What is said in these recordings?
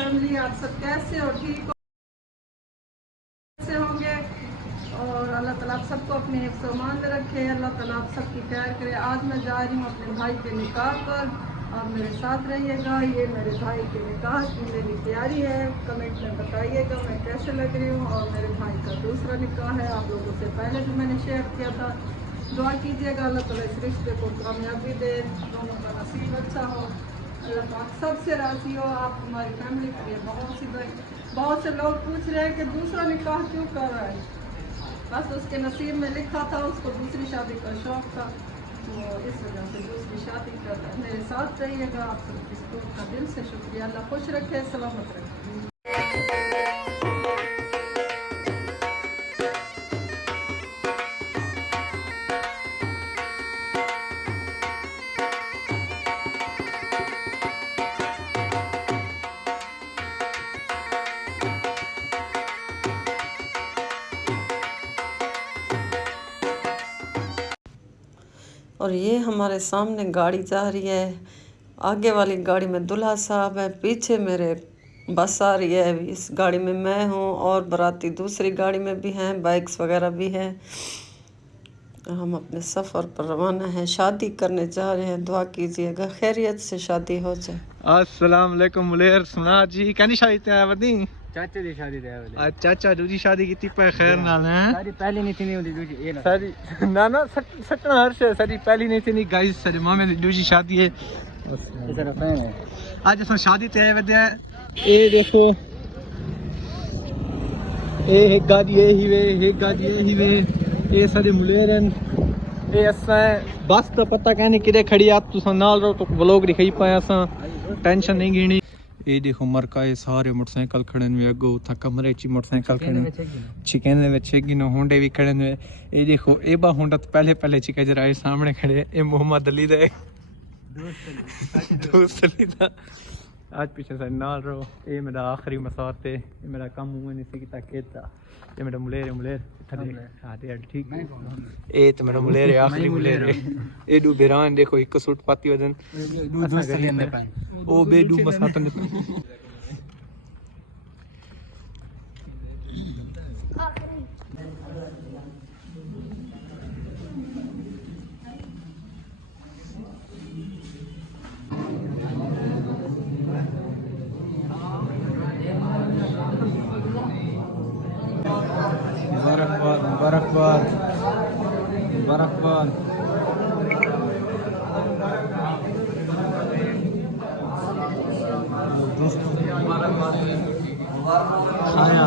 Family, आप सब कैसे हो? ठीक हो? कैसे होंगे? और अल्लाह ताला आप सबको अपने हिफ्ज़ व अमान में रखे। अल्लाह ताला आप सबकी खैर करे। आज मैं जा रही हूँ अपने भाई के निकाह पर, आप मेरे साथ रहिएगा। ये मेरे भाई के निकाह की मेरी तैयारी है। कमेंट में बताइएगा मैं कैसे लग रही हूँ। और मेरे भाई का दूसरा निकाह है, आप लोगों से पहले भी मैंने शेयर किया था। दुआ कीजिएगा अल्लाह ताला इस रिश्ते को कामयाबी दे, दोनों का नसीब अच्छा हो, अल्लाह पाक सबसे राज़ी हो। आप हमारी फैमिली के लिए बहुत से लोग पूछ रहे हैं कि दूसरा निकाह क्यों कर रहा है। बस उसके नसीब में लिखा था, उसको दूसरी शादी का शौक़ था, तो इस वजह से दूसरी शादी कर रहा है। मेरे साथ रहिएगा। आप सबकी सपोर्ट का दिल से शुक्रिया। अल्लाह खुश रखे, सलामत रखे। और ये हमारे सामने गाड़ी जा रही है। आगे वाली गाड़ी में दूल्हा साहब है, पीछे मेरे बस आ रही है। इस गाड़ी में मैं हूँ और बाराती दूसरी गाड़ी में भी हैं, बाइक्स वगैरह भी हैं। हम अपने सफ़र पर रवाना हैं, शादी करने जा रहे हैं। दुआ कीजिएगा खैरियत से शादी हो जाए। अस्सलाम वालेकुम मुलेर सुना जी कहनी शादी तैयार वदी चाचे दी शादी दे वाली आज चाचा दूजी शादी की पे खैर नाल है सारी पहली नहीं थी नहीं होती दूजी ये ना सारी ना सटना हर से सारी पहली नहीं थी नहीं गाइस सारे मामे दी दूजी शादी है। इधर फैन है आज अस शादी ते आए वदे ए देखो ए एक गाड़ी ए ही वे एक गाड़ी ए ही वे ए सारे मुलेरन ए असा बस तो पता कहने किरे खड़ी आ तुसा नाल रहो तो व्लॉग दिखाई पाया असा टेंशन नहीं गिनी। ये देखो मरका ये सारे मोटरसाइकिल खड़े ने अगो उथा कमरे ची मोटरसाइकिल खड़े चिकन में चेगिनो होंडे भी खड़े ने। ये देखो ए बा होंडा तो पहले चिका जरा सामने खड़े ए मोहम्मद अली दे दोस्त अली दा आज पीछे से नाल रहो। ये मेरा आखिरी मसात है, ये मेरा काम मुंह नहीं से किता केता ये मेरा मुलेर हां दे ठीक ए तो मेरा मुलेर आखिरी मुलेर ए दू बेरान देखो एक सूट पाती वदन दू दोस्त अली ने पाए ओ बे दू मसात ने मुबारकबाद खाया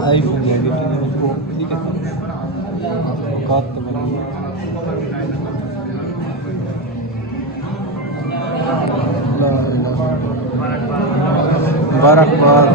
आईफोन लगे को औकात तो बनी मुबारकबाद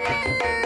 है।